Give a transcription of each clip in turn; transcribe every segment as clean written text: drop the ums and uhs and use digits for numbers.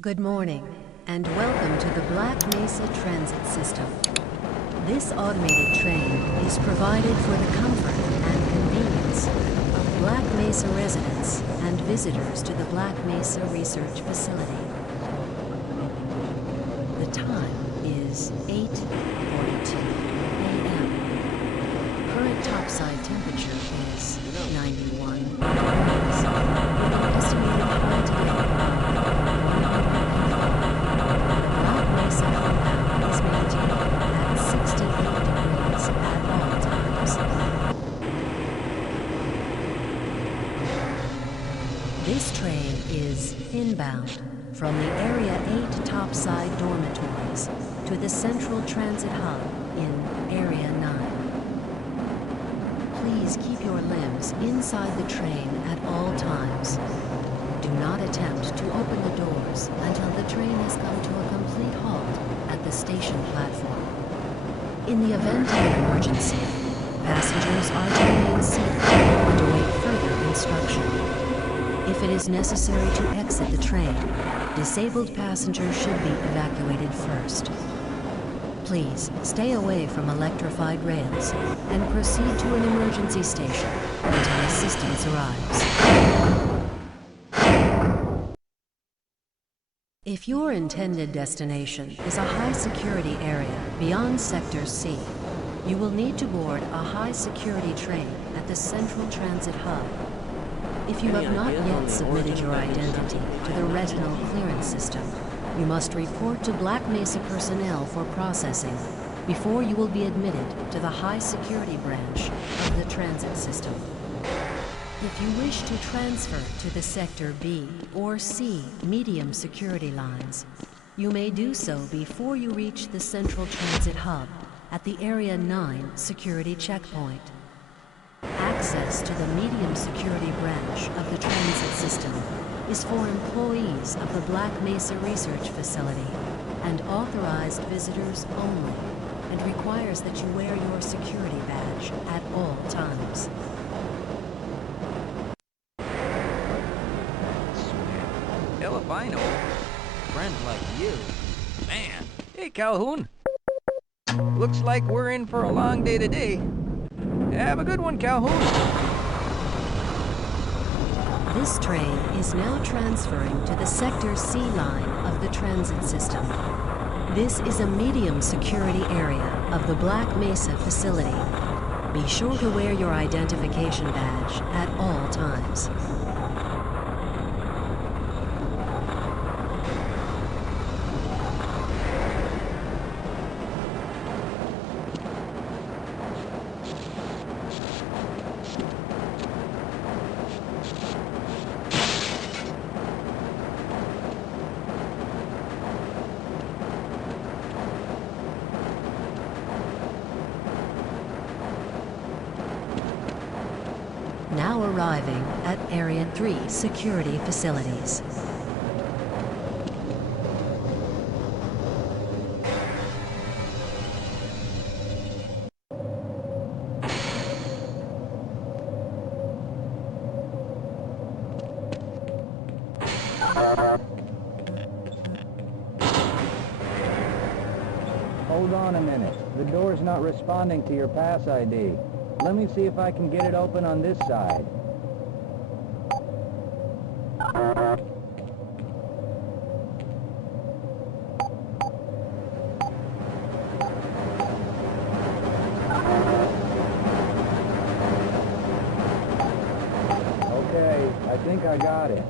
Good morning, and welcome to the Black Mesa Transit System. This automated train is provided for the comfort and convenience of Black Mesa residents and visitors to the Black Mesa Research Facility. The time is 8:42 a.m. Current topside temperature is 91 degrees, with an estimated high today. Is maintained at 68 degrees at all times. This train is inbound from the Area 8 topside dormitories to the Central Transit Hub in Area 9. Please keep your limbs inside the train at all times. Do not attempt to open the doors until the train has come to a complete halt at the station platform. In the event of an emergency, passengers are to remain seated and await further instruction. If it is necessary to exit the train, disabled passengers should be evacuated first. Please stay away from electrified rails and proceed to an emergency station until assistance arrives. If your intended destination is a high-security area beyond Sector C, you will need to board a high-security train at the Central Transit Hub. If you have not yet submitted your identity to the retinal clearance system, you must report to Black Mesa personnel for processing before you will be admitted to the high-security branch of the transit system. If you wish to transfer to the Sector B or C medium security lines, you may do so before you reach the Central Transit Hub at the Area 9 security checkpoint. Access to the medium security branch of the transit system is for employees of the Black Mesa Research Facility and authorized visitors only, and requires that you wear your security badge at all times. If I know friends like you. Man. Hey, Calhoun. Looks like we're in for a long day today. Have a good one, Calhoun. This train is now transferring to the Sector C line of the transit system. This is a medium security area of the Black Mesa facility. Be sure to wear your identification badge at all times. Now arriving at Area 3 security facilities. Hold on a minute. The door's not responding to your pass ID. Let me see if I can get it open on this side. Okay, I think I got it.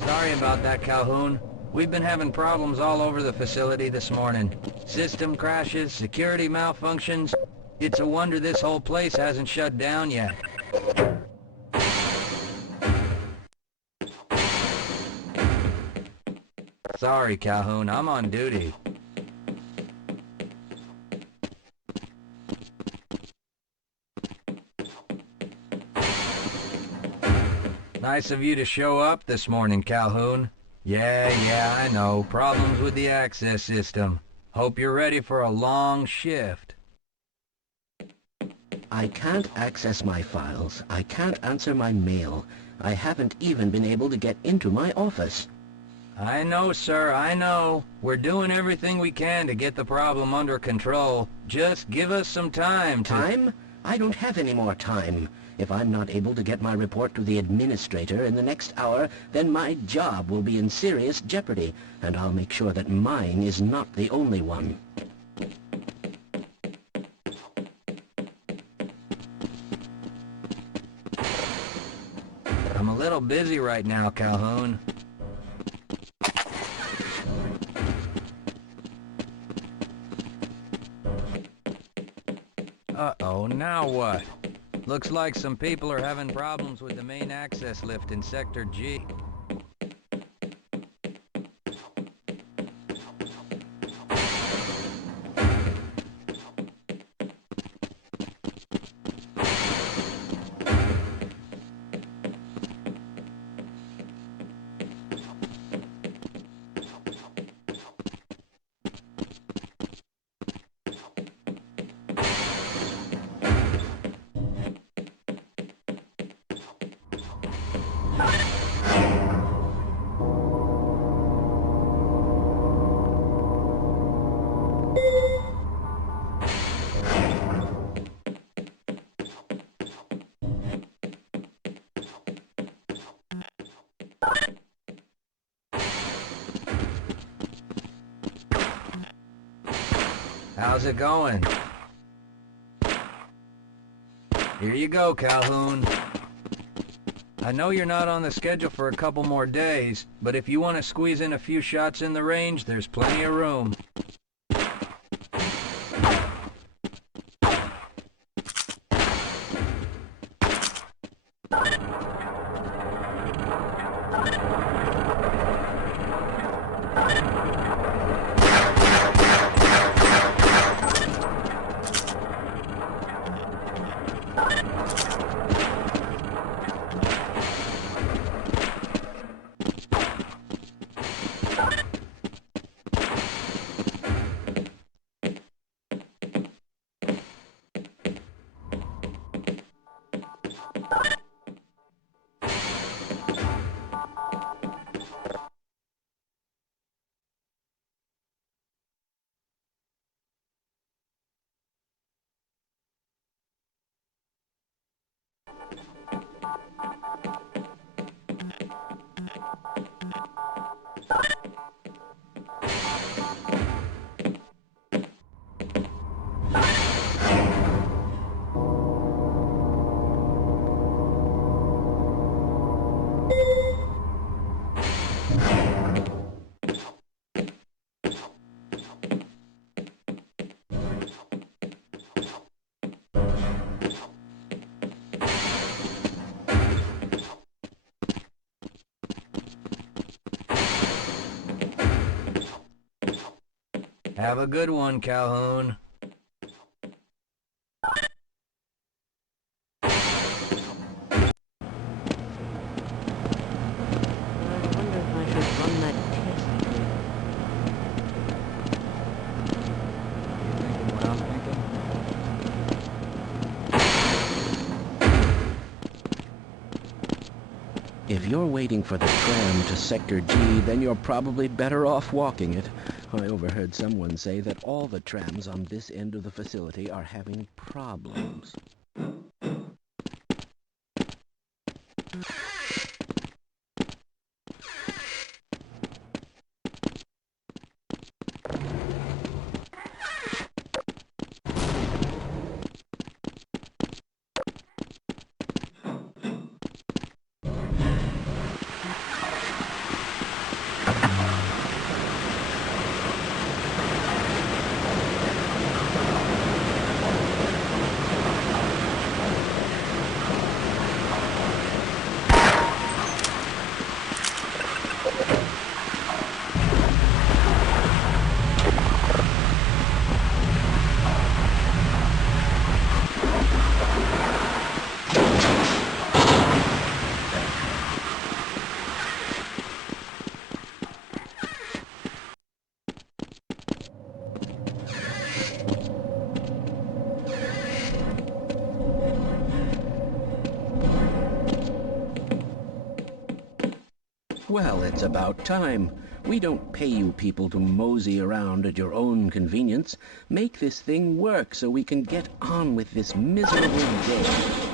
Sorry about that, Calhoun. We've been having problems all over the facility this morning. System crashes, security malfunctions. It's a wonder this whole place hasn't shut down yet. Sorry, Calhoun. I'm on duty. Nice of you to show up this morning, Calhoun. Yeah, I know. Problems with the access system. Hope you're ready for a long shift. I can't access my files. I can't answer my mail. I haven't even been able to get into my office. I know, sir, I know. We're doing everything we can to get the problem under control. Just give us some time to... Time? I don't have any more time. If I'm not able to get my report to the administrator in the next hour, then my job will be in serious jeopardy, and I'll make sure that mine is not the only one. I'm a little busy right now, Calhoun. Uh-oh, now what? Looks like some people are having problems with the main access lift in Sector G. How's it going? Here you go, Calhoun. I know you're not on the schedule for a couple more days, but if you want to squeeze in a few shots in the range, there's plenty of room. Have a good one, Calhoun. If you're waiting for the tram to Sector G, then you're probably better off walking it. I overheard someone say that all the trams on this end of the facility are having problems. Well, it's about time. We don't pay you people to mosey around at your own convenience. Make this thing work so we can get on with this miserable day.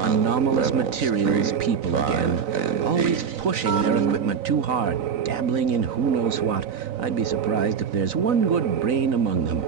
Anomalous materials people again, always pushing their equipment too hard, dabbling in who knows what. I'd be surprised if there's one good brain among them.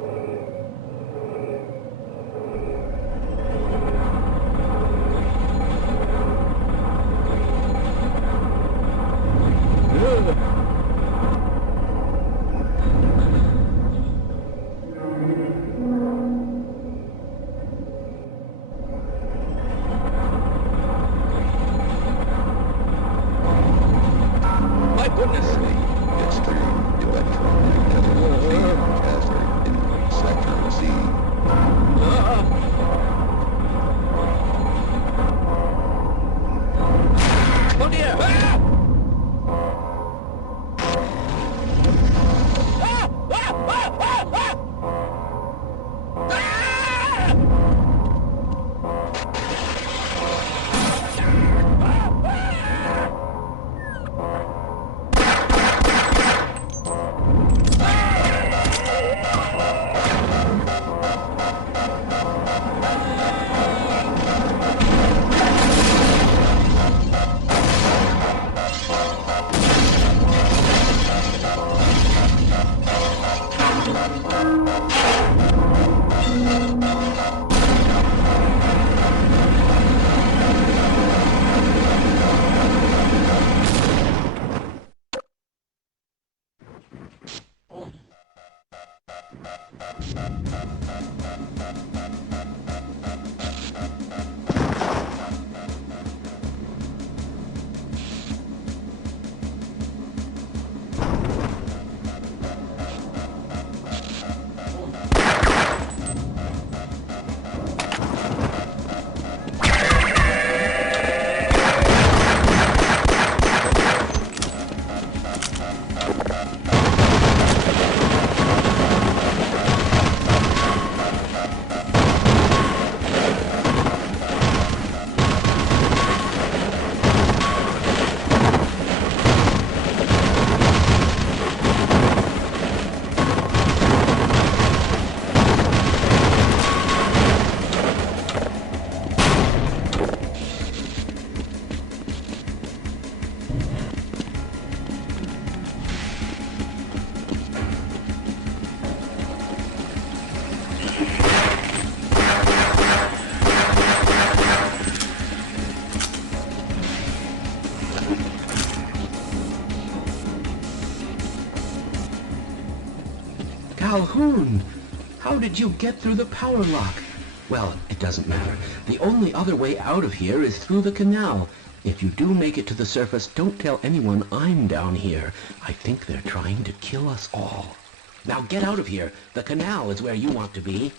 Calhoun! How did you get through the power lock? Well, it doesn't matter. The only other way out of here is through the canal. If you do make it to the surface, don't tell anyone I'm down here. I think they're trying to kill us all. Now get out of here. The canal is where you want to be.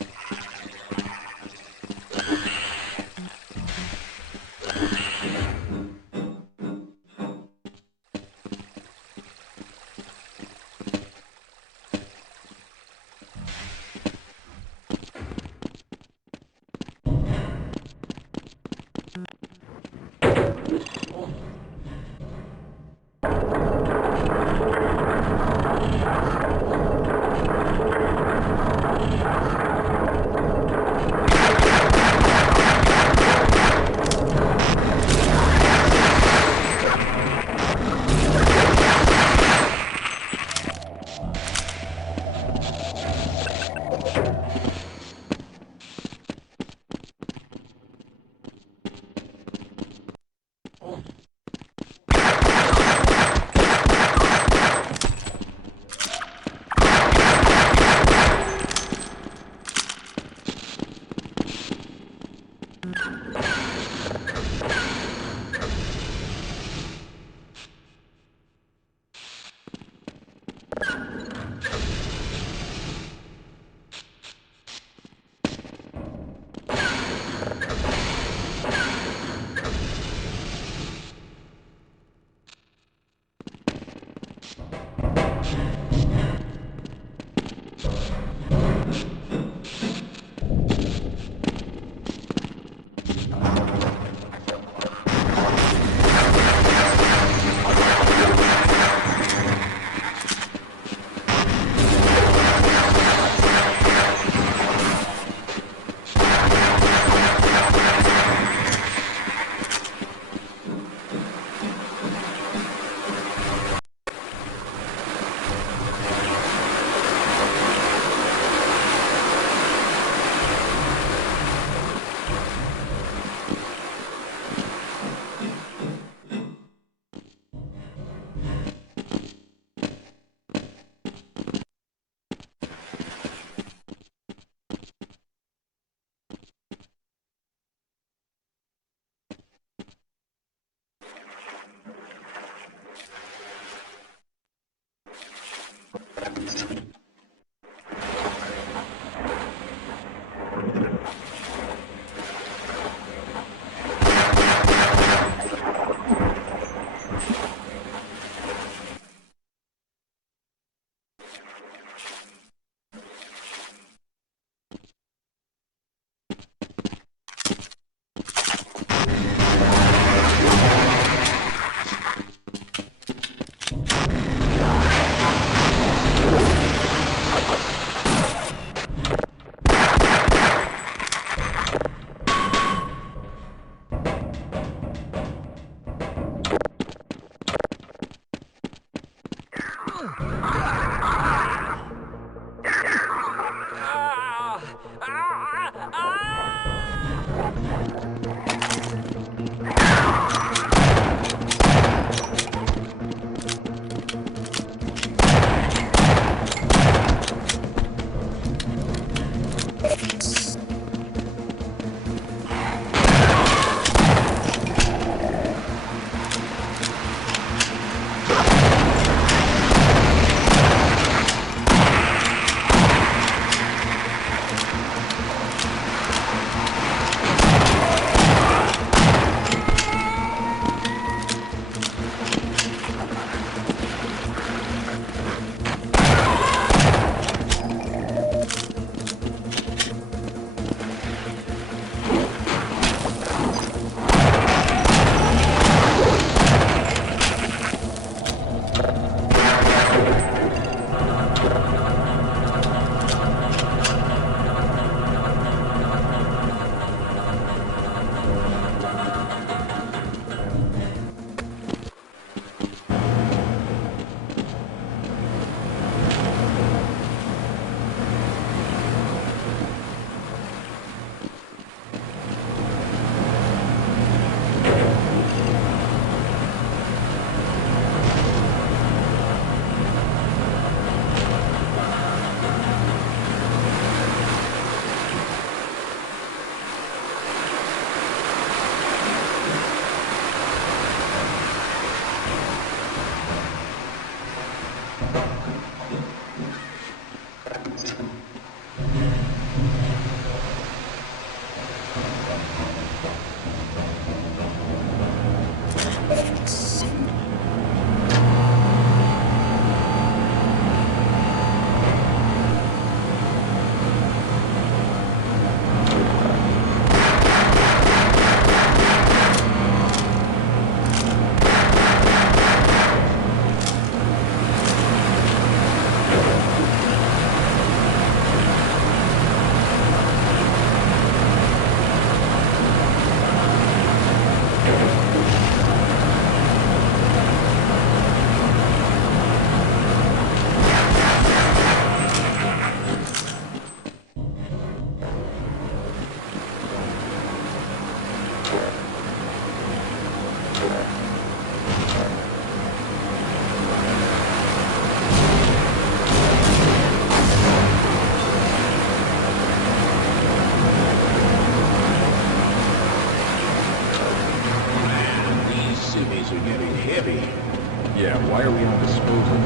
Yeah, why are we on disposal?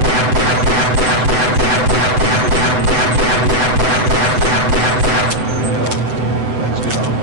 Let's go.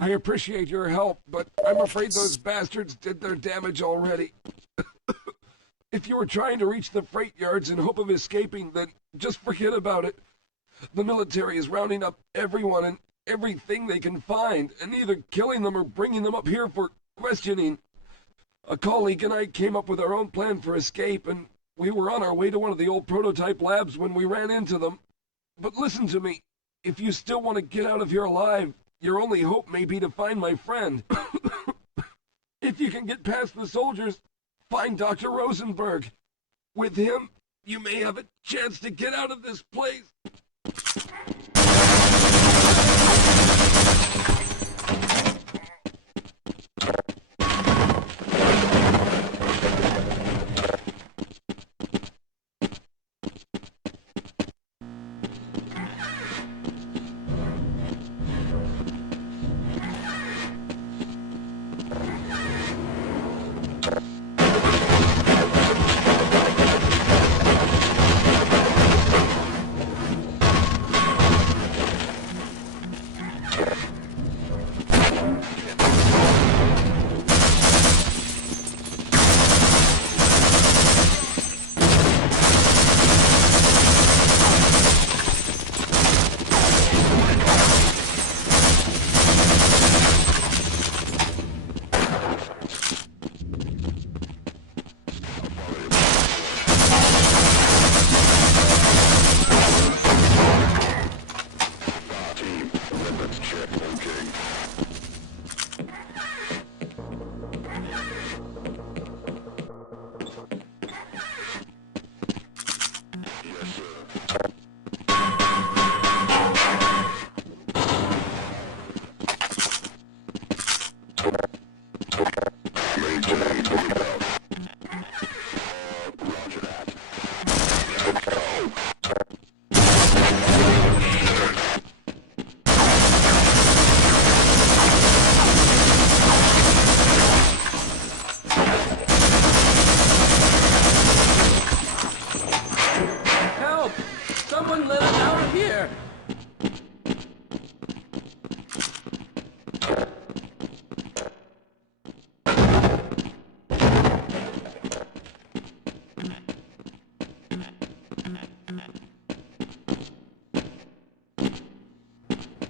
I appreciate your help, but I'm afraid those bastards did their damage already. If you were trying to reach the freight yards in hope of escaping, then just forget about it. The military is rounding up everyone and everything they can find, and either killing them or bringing them up here for questioning. A colleague and I came up with our own plan for escape, and we were on our way to one of the old prototype labs when we ran into them. But listen to me. If you still want to get out of here alive, your only hope may be to find my friend. If you can get past the soldiers, find Dr. Rosenberg. With him, you may have a chance to get out of this place.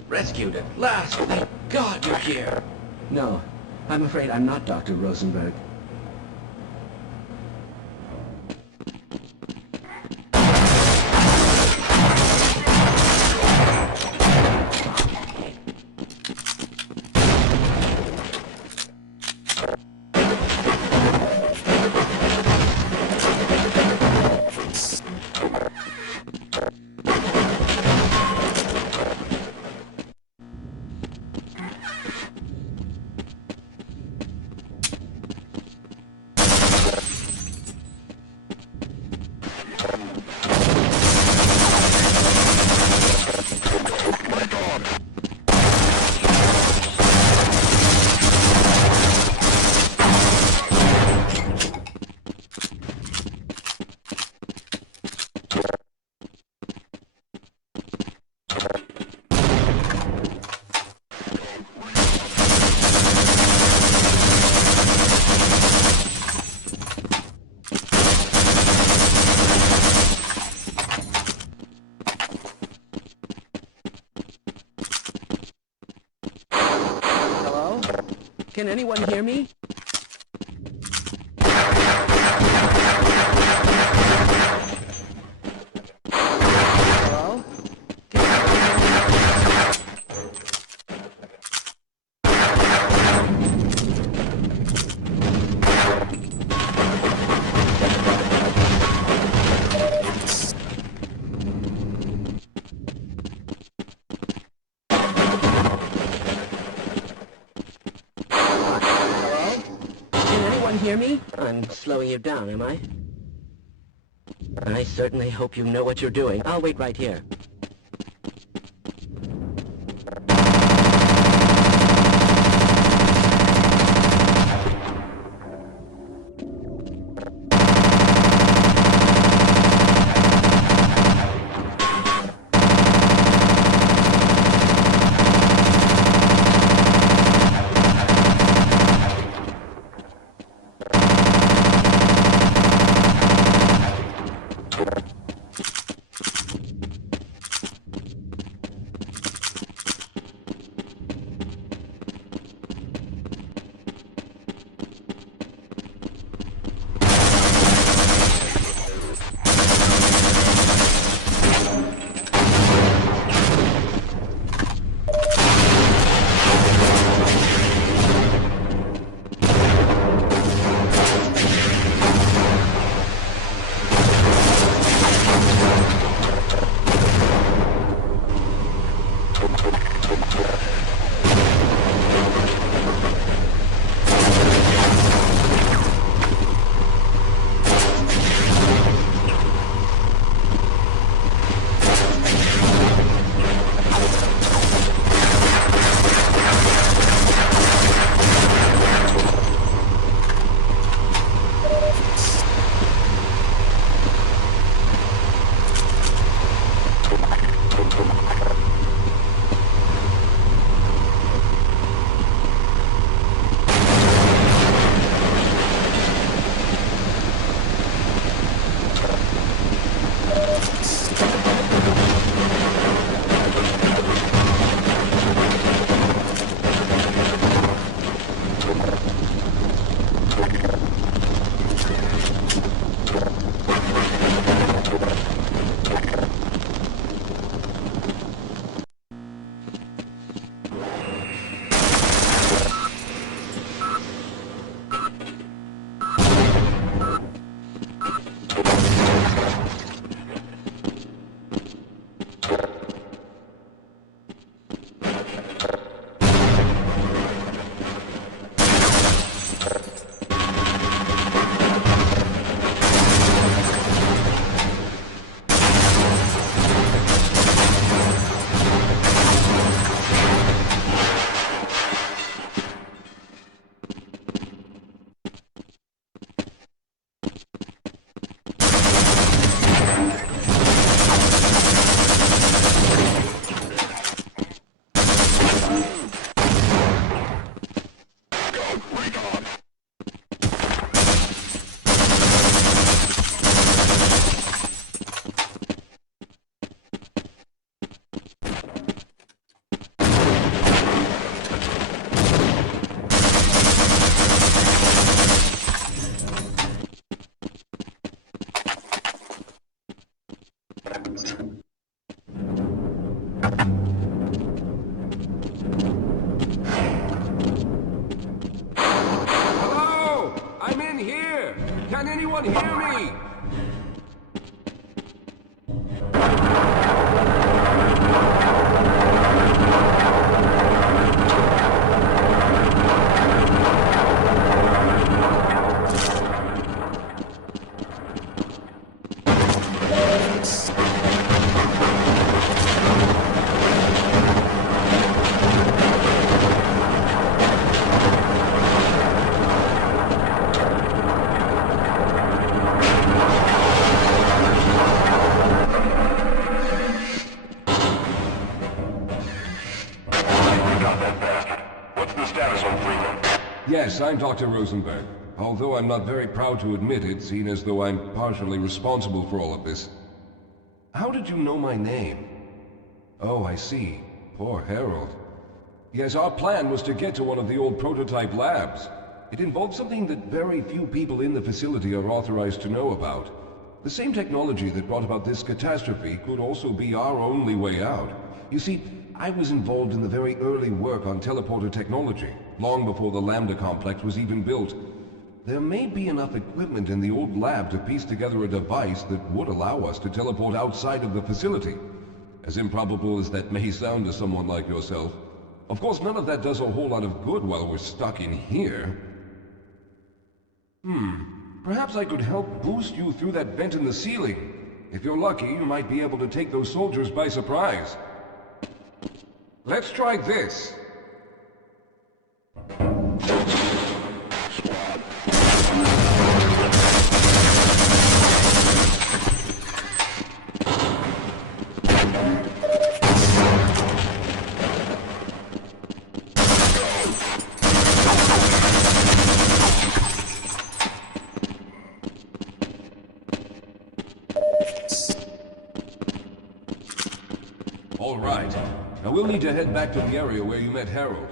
Rescued at last! Thank God you're here! No, I'm afraid I'm not Dr. Rosenberg. Can anyone hear me? Hello? Hello? everyone hear me? I'm slowing you down, am I? I certainly hope you know what you're doing. I'll wait right here. Can anyone hear me? Yes, I'm Dr. Rosenberg. Although I'm not very proud to admit it, seeing as though I'm partially responsible for all of this. How did you know my name? Oh, I see. Poor Harold. Yes, our plan was to get to one of the old prototype labs. It involved something that very few people in the facility are authorized to know about. The same technology that brought about this catastrophe could also be our only way out. You see, I was involved in the very early work on teleporter technology, long before the Lambda complex was even built. There may be enough equipment in the old lab to piece together a device that would allow us to teleport outside of the facility. As improbable as that may sound to someone like yourself. Of course, none of that does a whole lot of good while we're stuck in here. Perhaps I could help boost you through that vent in the ceiling. If you're lucky, you might be able to take those soldiers by surprise. Let's try this. All right. Now we'll need to head back to the area where you met Harold.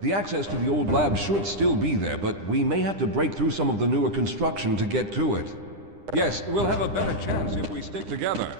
The access to the old lab should still be there, but we may have to break through some of the newer construction to get to it. Yes, we'll have a better chance if we stick together.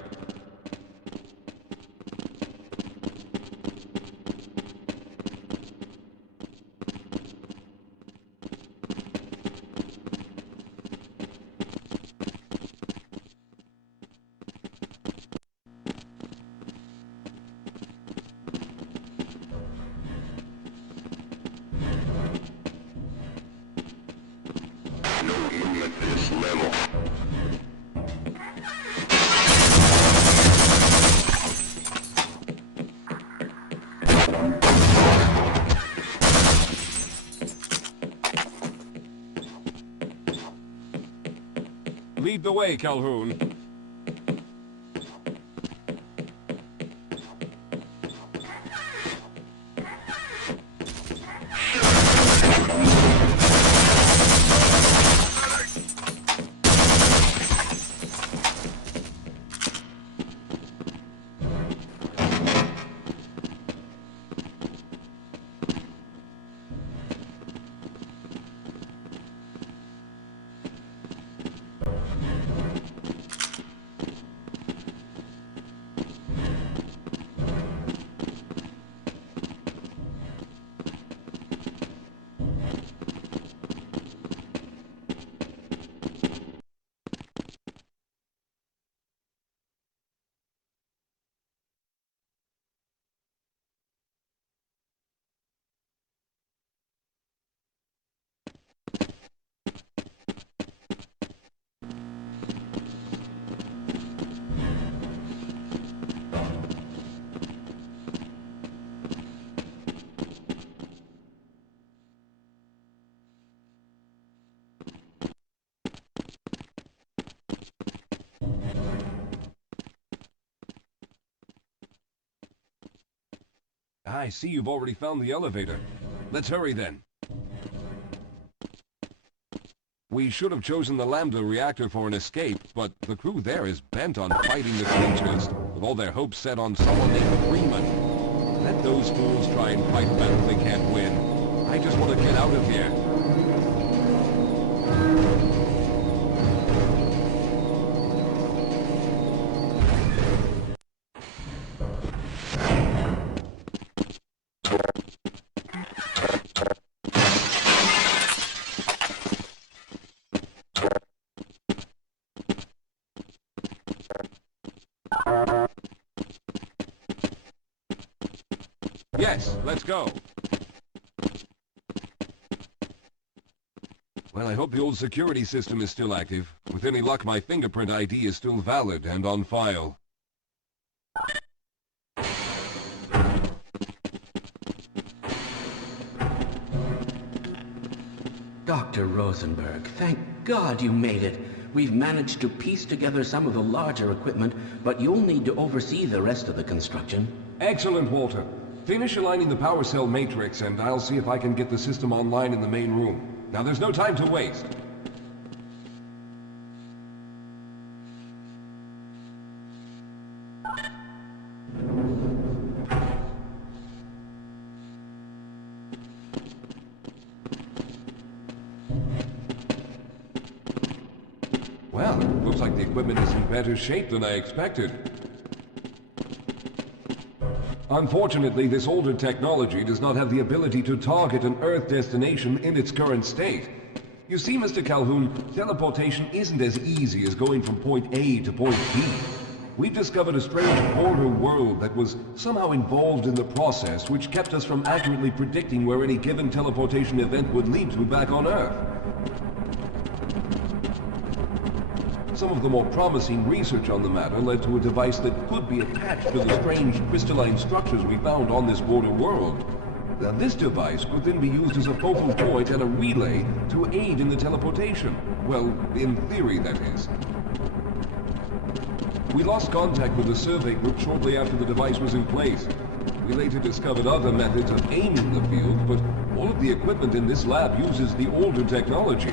Lead the way, Calhoun. I see you've already found the elevator. Let's hurry then. We should have chosen the Lambda reactor for an escape, but the crew there is bent on fighting the creatures, with all their hopes set on someone named Freeman. Let those fools try and fight a battle they can't win. I just want to get out of here. Yes, let's go. Well, I hope the old security system is still active. With any luck, my fingerprint ID is still valid and on file. Dr. Rosenberg, thank God you made it. We've managed to piece together some of the larger equipment, but you'll need to oversee the rest of the construction. Excellent, Walter. Finish aligning the power cell matrix, and I'll see if I can get the system online in the main room. Now, there's no time to waste. Well, looks like the equipment is in better shape than I expected. Unfortunately, this older technology does not have the ability to target an Earth destination in its current state. You see, Mr. Calhoun, teleportation isn't as easy as going from point A to point B. We've discovered a strange border world that was somehow involved in the process, which kept us from accurately predicting where any given teleportation event would lead to back on Earth. Some of the more promising research on the matter led to a device that could be attached to the strange crystalline structures we found on this border world. Now, this device could then be used as a focal point and a relay to aid in the teleportation. Well, in theory, that is. We lost contact with the survey group shortly after the device was in place. We later discovered other methods of aiming the field, but all of the equipment in this lab uses the older technology.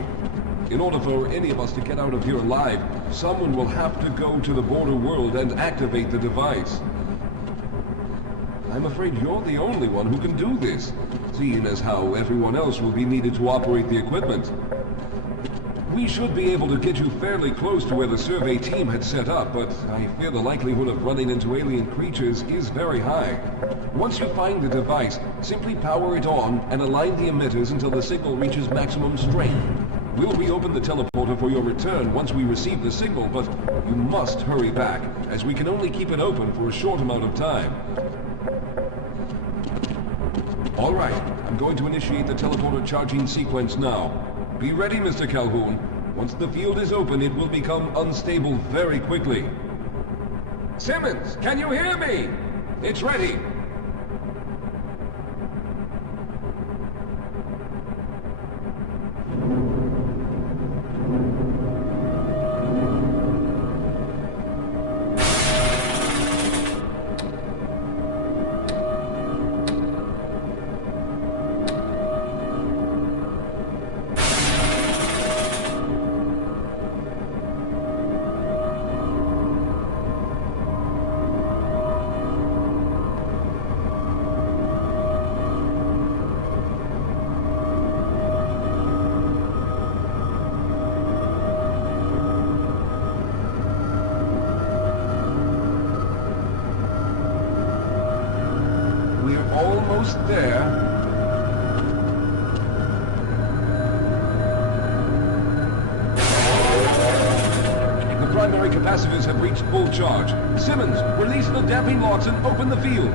In order for any of us to get out of here alive, someone will have to go to the border world and activate the device. I'm afraid you're the only one who can do this, seeing as how everyone else will be needed to operate the equipment. We should be able to get you fairly close to where the survey team had set up, but I fear the likelihood of running into alien creatures is very high. Once you find the device, simply power it on and align the emitters until the signal reaches maximum strength. We'll reopen the teleporter for your return once we receive the signal, but you must hurry back, as we can only keep it open for a short amount of time. All right, I'm going to initiate the teleporter charging sequence now. Be ready, Mr. Calhoun. Once the field is open, it will become unstable very quickly. Simmons, can you hear me? It's ready. Almost there. The primary capacitors have reached full charge. Simmons, release the damping locks and open the field.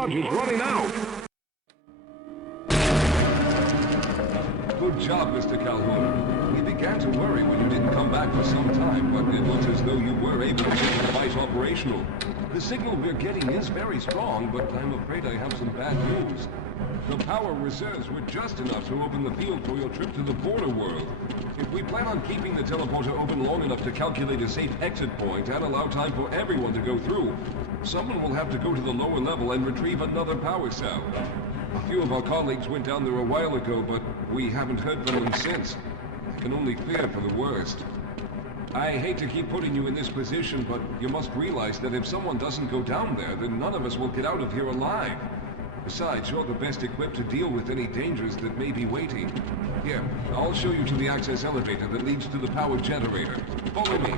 charge is running out. Good job, Mr. Calhoun. We began to worry when you didn't come back for some time, but it looks as though you were able to get the device operational. The signal we're getting is very strong, but I'm afraid I have some bad news. The power reserves were just enough to open the field for your trip to the border world. If we plan on keeping the teleporter open long enough to calculate a safe exit point and allow time for everyone to go through, someone will have to go to the lower level and retrieve another power cell. A few of our colleagues went down there a while ago, but we haven't heard from them since. I can only fear for the worst. I hate to keep putting you in this position, but you must realize that if someone doesn't go down there, then none of us will get out of here alive. Besides, you're the best equipped to deal with any dangers that may be waiting. Here, I'll show you to the access elevator that leads to the power generator. Follow me.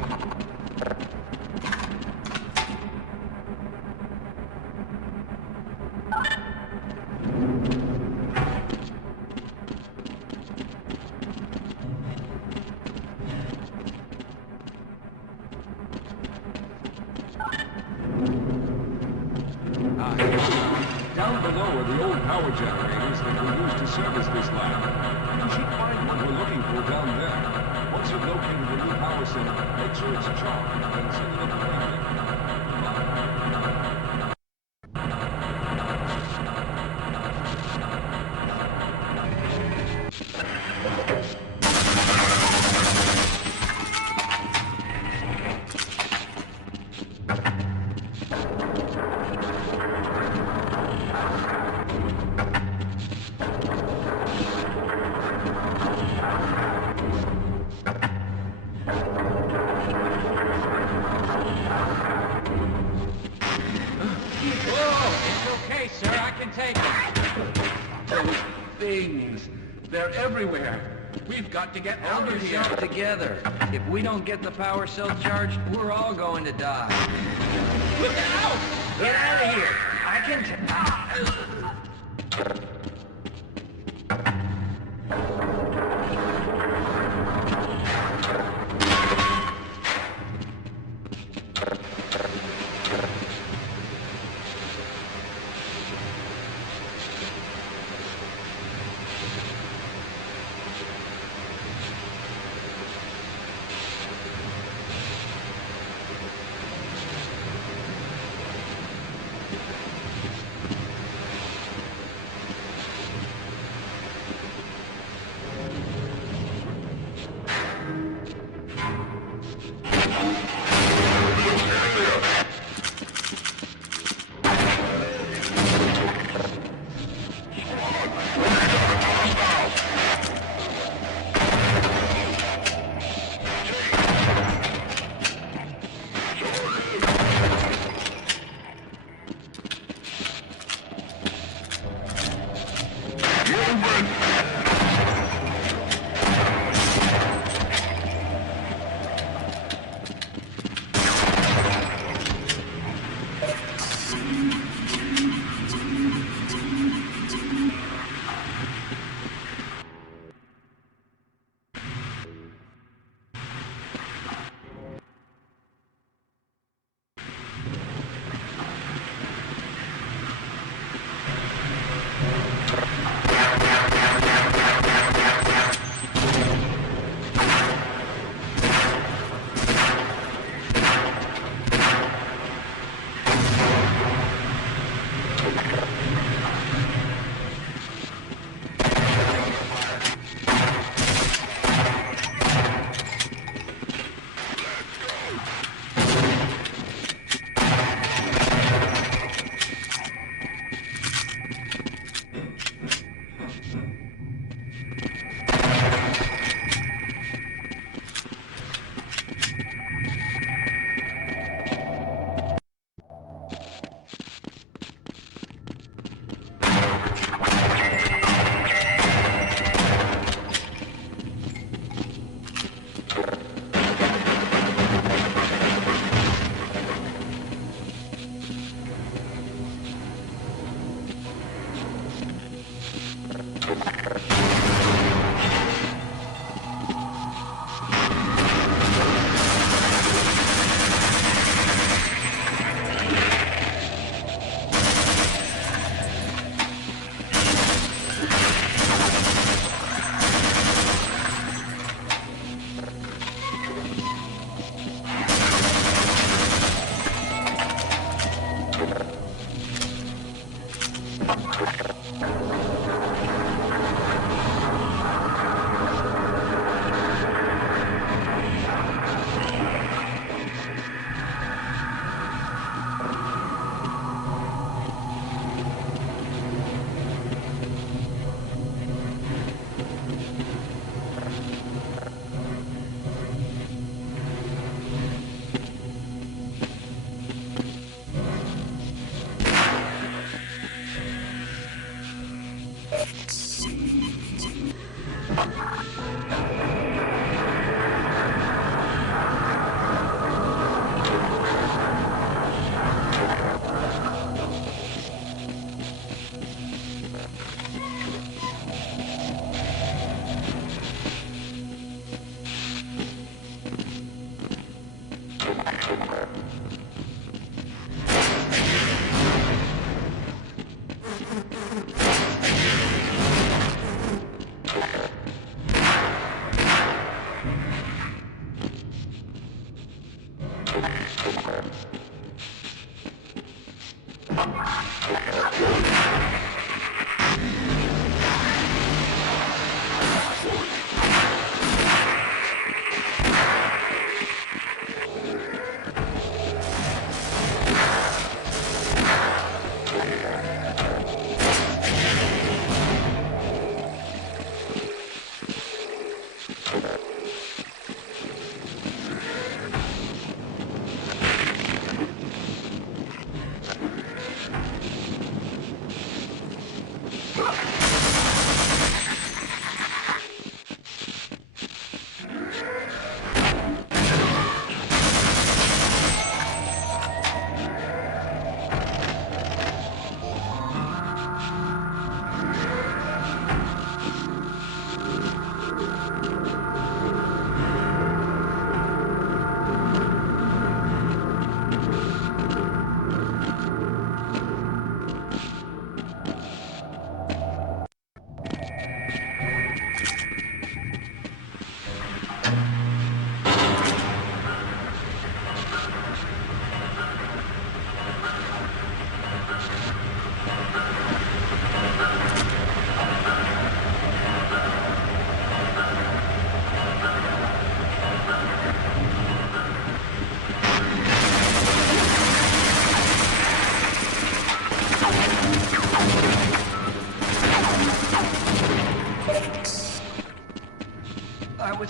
Down below are the old power generators that were used to service this lab. You should find what we're looking for down there. Once you've located the new power cell, make sure it's charged and send it up the right there. Those things. They're everywhere. We've got to get out Hold of here. yourself together. If we don't get the power cell charged, we're all going to die. Look out! Get out of here! I can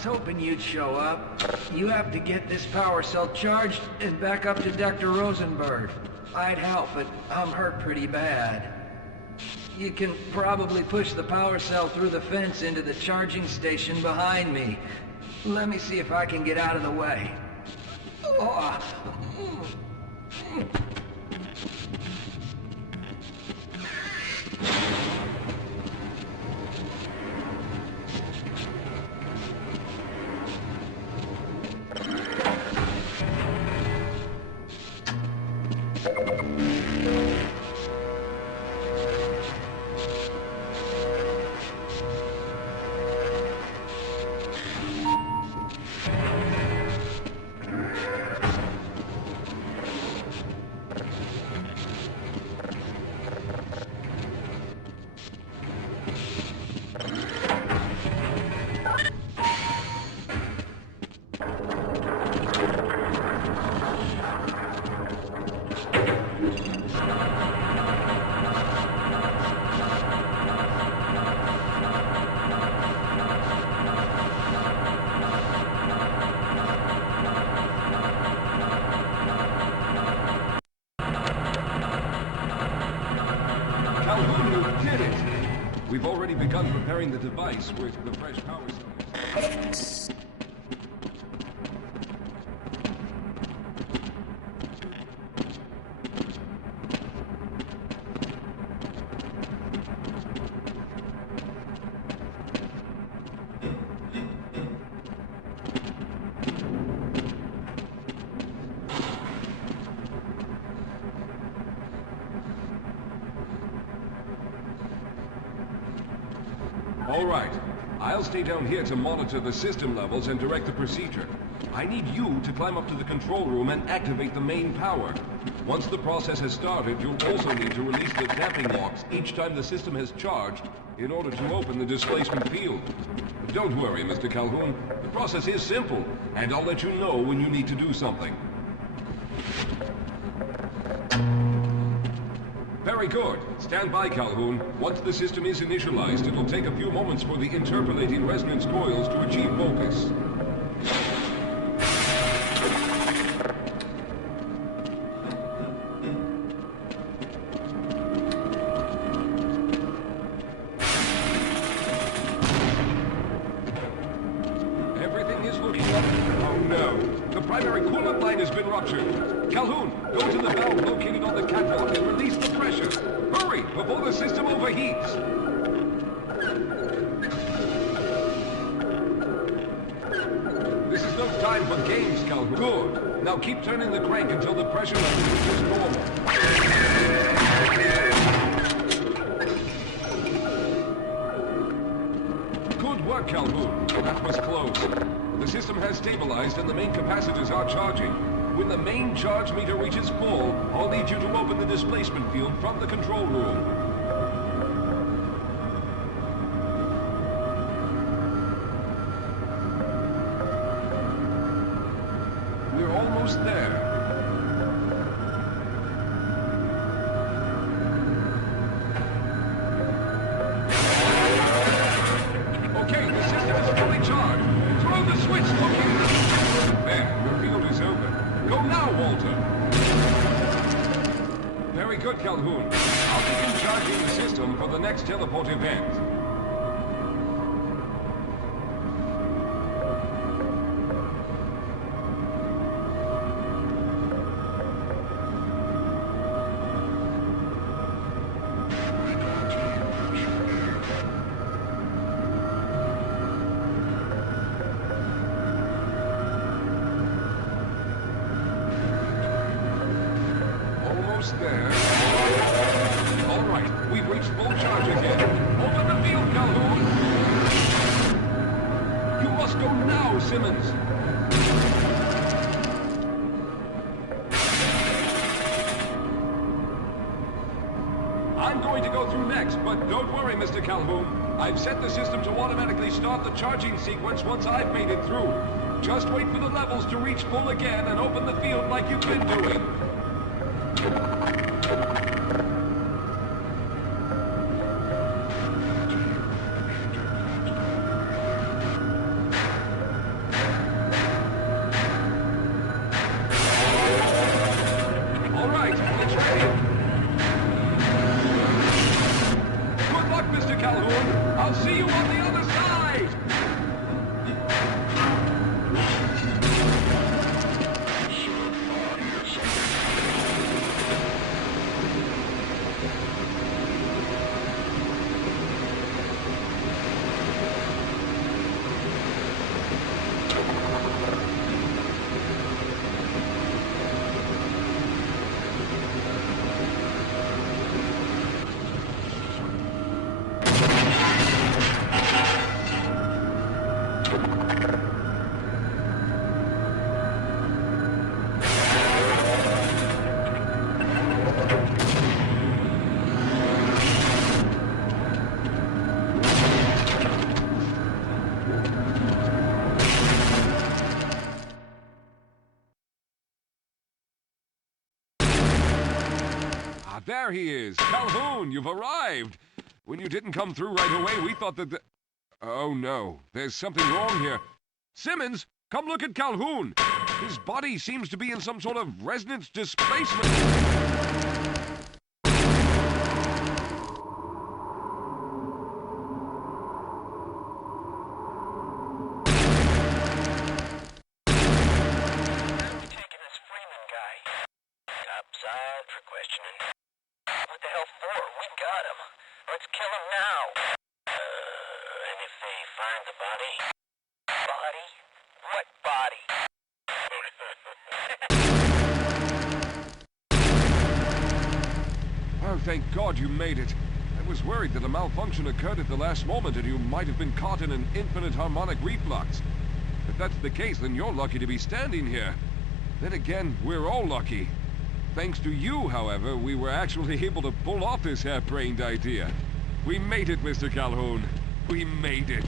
was hoping you'd show up. You have to get this power cell charged and back up to Dr. Rosenberg. I'd help, but I'm hurt pretty bad. You can probably push the power cell through the fence into the charging station behind me. Let me see if I can get out of the way. Oh. We've already begun preparing the device with the fresh power cells. All right. I'll stay down here to monitor the system levels and direct the procedure. I need you to climb up to the control room and activate the main power. Once the process has started, you'll also need to release the damping locks each time the system has charged in order to open the displacement field. Don't worry, Mr. Calhoun. The process is simple, and I'll let you know when you need to do something. Very good. Stand by, Calhoun. Once the system is initialized, it'll take a few moments for the interpolating resonance coils to achieve focus. Everything is looking up. Oh no. The primary coolant line has been ruptured. Calhoun, go to the valve located on the catwalk and release the pressure. Hurry, before the system overheats. This is no time for games, Calhoun. Good. Now keep turning the crank until the pressure level reaches normal. Good work, Calhoun. That was close. The system has stabilized and the main capacitors are charging. When the main charge meter reaches full, I'll need you to open the displacement field from the control room. We're almost there. Okay, the system is fully charged. Throw the switch located. There, your field is open. Go now, Walter! Very good, Calhoun. I'll begin charging the system for the next teleport event. There. All right, we've reached full charge again. Open the field, Calhoun! You must go now, Simmons! I'm going to go through next, but don't worry, Mr. Calhoun. I've set the system to automatically start the charging sequence once I've made it through. Just wait for the levels to reach full again and open the field like you've been doing. Calhoun. I'll see you on the other side! Ah, there he is. Calhoun, you've arrived. When you didn't come through right away, we thought that the... Oh, no. There's something wrong here. Simmons, come look at Calhoun. His body seems to be in some sort of resonance displacement. Topside for questioning. What the hell for? We got him. Let's kill him now. And if they find the body? Body? What body? Oh, thank God you made it. I was worried that a malfunction occurred at the last moment and you might have been caught in an infinite harmonic reflux. If that's the case, then you're lucky to be standing here. Then again, we're all lucky. Thanks to you, however, we were actually able to pull off this harebrained idea. We made it, Mr. Calhoun. We made it.